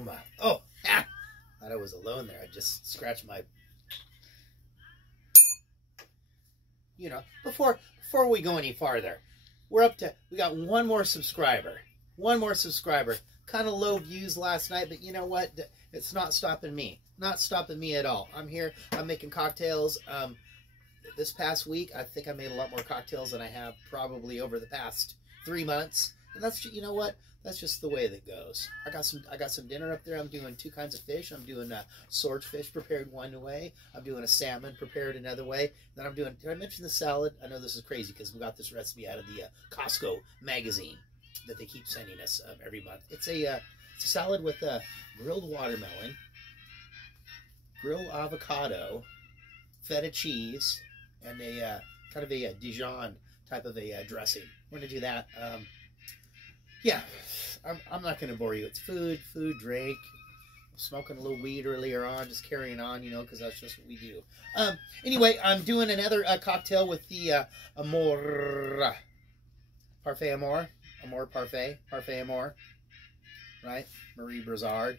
aroma. Oh, ha! Thought I was alone there. I just scratched my... You know, before we go any farther, we got one more subscriber. One more subscriber. Kind of low views last night, but you know what? It's not stopping me. Not stopping me at all. I'm here. I'm making cocktails. This past week, I think I made a lot more cocktails than I have probably over the past 3 months. And that's, you know what? That's just the way that goes. I got some dinner up there. I'm doing 2 kinds of fish. I'm doing swordfish prepared one way. I'm doing a salmon prepared another way. Then I'm doing, did I mention the salad? I know this is crazy because we got this recipe out of the Costco magazine that they keep sending us every month. It's a salad with grilled watermelon, grilled avocado, feta cheese, and a kind of a Dijon type of a dressing. We're going to do that. Yeah, I'm not going to bore you. It's food, drink. Smoking a little weed earlier on, just carrying on, you know, because that's just what we do. Anyway, I'm doing another cocktail with the Amor. Parfait Amor. Amor Parfait. Parfait Amor. Right? Marie Brizard.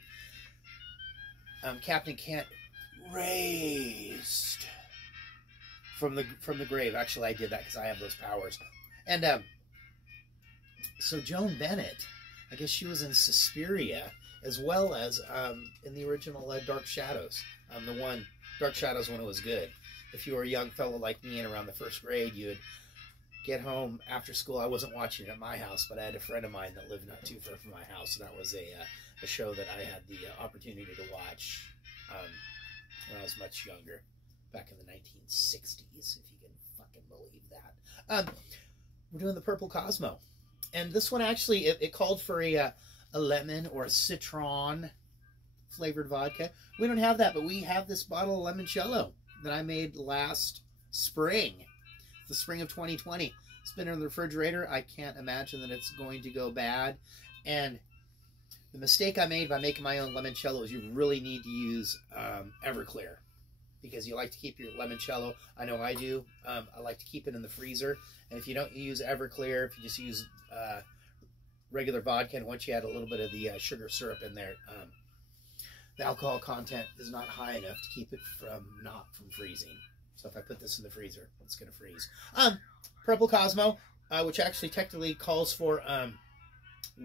Captain Kent raised from the grave. Actually, I did that because I have those powers. And so Joan Bennett, I guess she was in Suspiria as well as in the original Dark Shadows. The one Dark Shadows when it was good. If you were a young fellow like me and around the 1st grade, you would get home after school. I wasn't watching it at my house, but I had a friend of mine that lived not too far from my house, and that was a show that I had the opportunity to watch when I was much younger, back in the 1960s, if you can fucking believe that. We're doing the Purple Cosmo. And this one actually, it called for a lemon or a citron flavored vodka. We don't have that, but we have this bottle of limoncello that I made last spring, the spring of 2020. It's been in the refrigerator. I can't imagine that it's going to go bad. And the mistake I made by making my own limoncello is you really need to use Everclear, because you like to keep your limoncello. I know I do. I like to keep it in the freezer. And if you don't use Everclear, if you just use regular vodka, and once you add a little bit of the sugar syrup in there, the alcohol content is not high enough to keep it from freezing. So if I put this in the freezer, it's going to freeze. Purple Cosmo, which actually technically calls for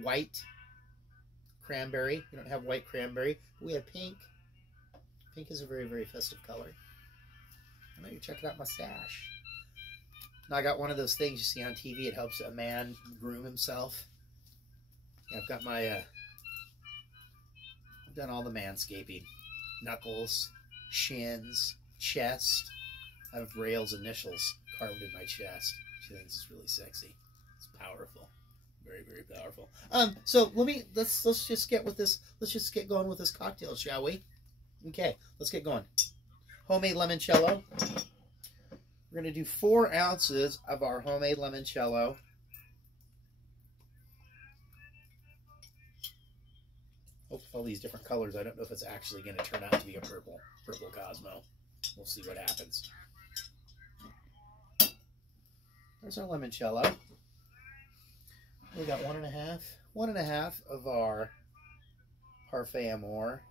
white cranberry. We don't have white cranberry, but we have pink. Pink is a very, very festive color. I know you're checking out my stash. Now I got one of those things you see on TV. It helps a man groom himself. Yeah, I've got my, I've done all the manscaping. Knuckles, shins, chest. I have Rail's initials carved in my chest. She thinks it's really sexy. It's powerful. Very, very powerful. So let's just get with this. Let's just get going with this cocktail, shall we? Okay, let's get going. Homemade limoncello. We're going to do 4 ounces of our homemade limoncello. With all these different colors, I don't know if it's actually going to turn out to be a purple Cosmo. We'll see what happens. There's our limoncello. We got 1.5 of our Parfait Amor.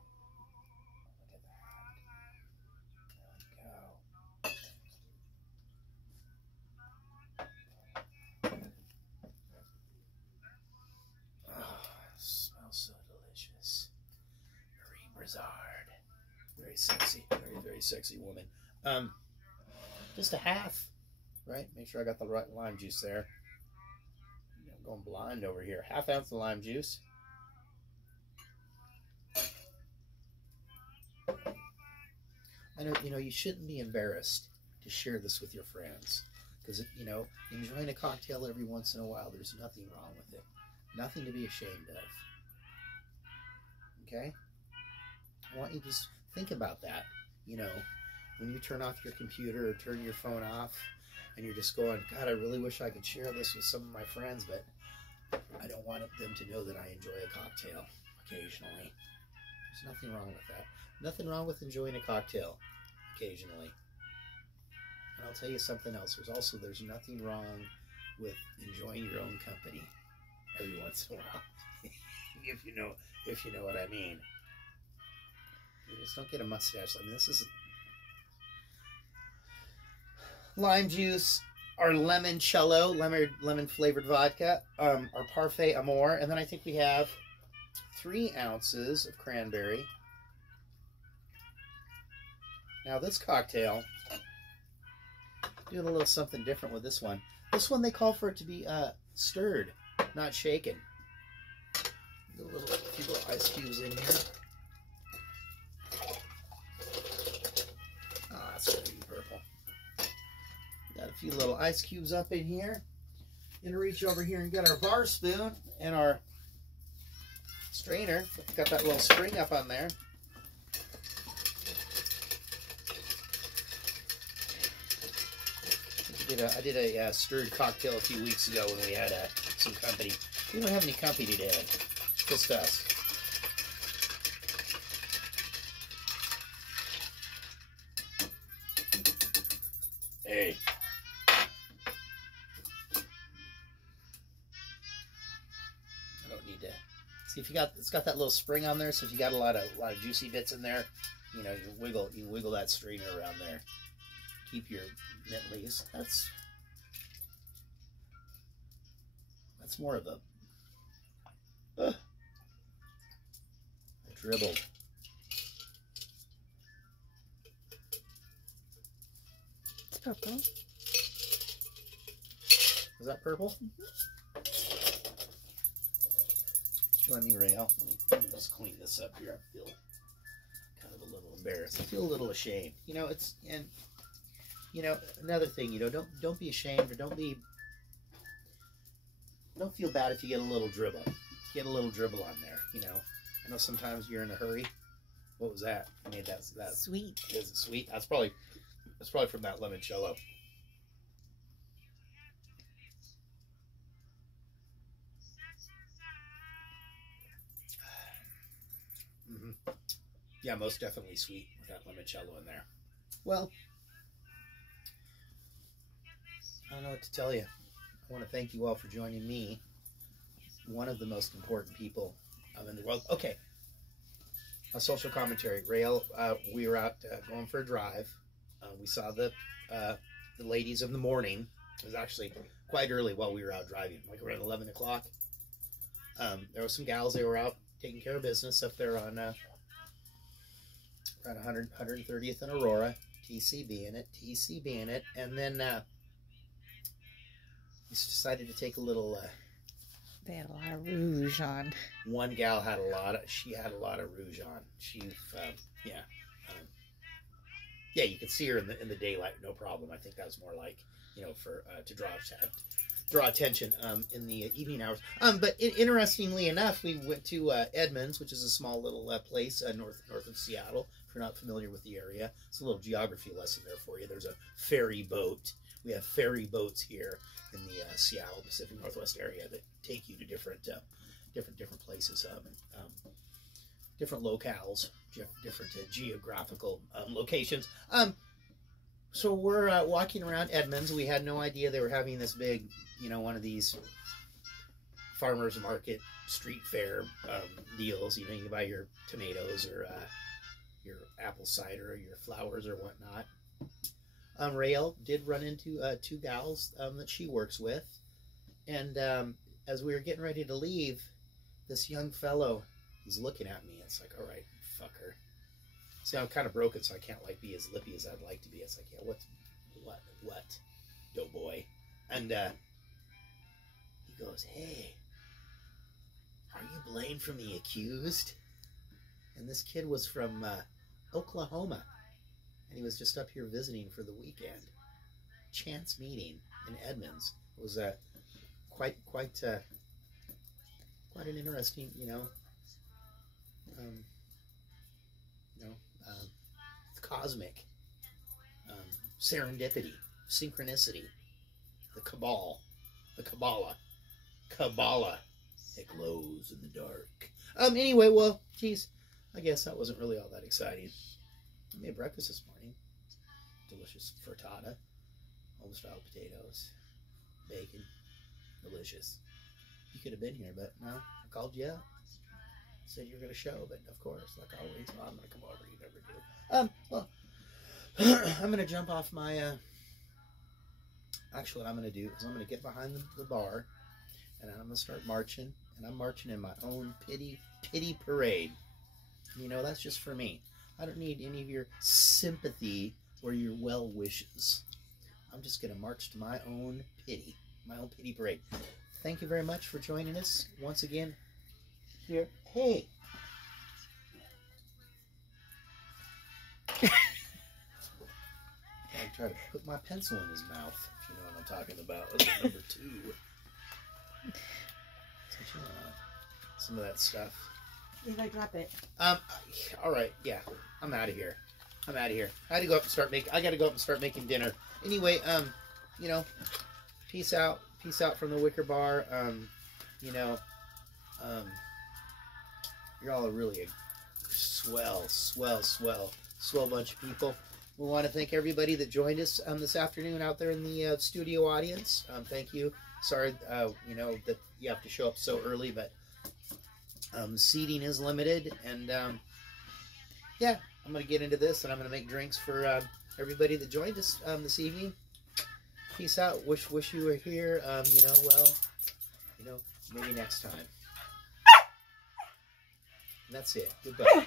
Brizard. Very sexy. Very, very sexy woman. Just a half, right? Make sure I got the right lime juice there. I'm going blind over here. 1/2 ounce of lime juice. I know, you know, you shouldn't be embarrassed to share this with your friends. Because, you know, enjoying a cocktail every once in a while, there's nothing wrong with it. Nothing to be ashamed of. Okay? I want you to just think about that. You know, when you turn off your computer or turn your phone off and you're just going, God, I really wish I could share this with some of my friends, but I don't want them to know that I enjoy a cocktail occasionally. There's nothing wrong with that. Nothing wrong with enjoying a cocktail occasionally. And I'll tell you something else. There's nothing wrong with enjoying your own company every once in a while. if you know what I mean. You just don't get a mustache. I mean, this is lime juice, our limoncello, lemon flavored vodka, our parfait amour, and then I think we have 3 ounces of cranberry. Now this cocktail, doing a little something different with this one. This one they call for it to be stirred, not shaken. A few little ice cubes in here. Oh, that's gonna be purple. Got a few little ice cubes up in here. Gonna reach over here and get our bar spoon and our strainer. Got that little spring up on there. I did a stirred cocktail a few weeks ago when we had some company. We don't have any company today. Just us. Hey. I don't need to see if you got. It's got that little spring on there. So if you got a lot of juicy bits in there, you know, you wiggle that strainer around there. Keep your mint leaves. That's more of a dribbled. It's purple. Is that purple? Let me, Rael. Let me just clean this up here. I feel kind of a little embarrassed. I feel a little ashamed. You know, another thing, don't be ashamed, or don't feel bad if you get a little dribble. Get a little dribble on there, I know sometimes you're in a hurry. What was that? I made that sweet. Is it sweet? That's probably from that limoncello. Yeah, most definitely sweet with that limoncello in there. Well, I don't know what to tell you. I want to thank you all for joining me, one of the most important people in the world. Okay, a social commentary. Rael, we were out going for a drive. We saw the ladies of the morning. It was actually quite early while we were out driving, like around 11 o'clock. There were some gals. They were out taking care of business up there on around 130th and Aurora. TCB in it, and then we decided to take a little. They had a lot of rouge on. One gal had a lot of rouge on. Yeah, you could see her in the daylight, no problem. I think that was more like, for to draw attention in the evening hours. But interestingly enough, we went to Edmonds, which is a small little place north of Seattle. If you're not familiar with the area, it's a little geography lesson there for you. There's a ferry boat. We have ferry boats here in the Seattle Pacific Northwest area that take you to different places, different locales, different geographical locations. So we're walking around Edmonds. We had no idea they were having this big, one of these farmers market street fair deals. You can buy your tomatoes or your apple cider or your flowers or whatnot. Rael did run into 2 gals that she works with, and as we were getting ready to leave, this young fellow, he's looking at me. It's like, all right, fuck her. See, I'm kind of broken, so I can't be as lippy as I'd like to be. It's like, yeah, what, doughboy? And he goes, hey, are you Blaine from The Accused? And this kid was from Oklahoma. And he was just up here visiting for the weekend. Chance meeting in Edmonds. It was quite an interesting, cosmic serendipity, synchronicity, the Kabbalah. It glows in the dark. Anyway, well, geez, I guess that wasn't really all that exciting. I made breakfast this morning. Delicious frittata, home-style potatoes, bacon, delicious. You could have been here, but no, I called you up. Said you were going to show, but of course, like always, well, I'm going to come over. You never do. Well, I'm going to jump off my, actually what I'm going to do is I'm going to get behind the bar, and I'm going to start marching, and I'm marching in my own pity parade. You know, that's just for me. I don't need any of your sympathy or your well wishes. I'm just going to march to my own pity parade. Thank you very much for joining us once again here. Hey. I try to put my pencil in his mouth, if you know what I'm talking about. That's number 2. Some of that stuff. If I drop it. All right, yeah. I'm out of here. I had to go up and start making. I got to go up and start making dinner. Anyway, you know, peace out from the Wicker Bar. You know, you're all really a swell bunch of people. We want to thank everybody that joined us this afternoon out there in the studio audience. Thank you. Sorry, you know, that you have to show up so early, but seating is limited, and yeah, I'm going to get into this, and I'm going to make drinks for everybody that joined us this evening. Peace out. Wish you were here. You know, well, you know, maybe next time. And that's it. Goodbye.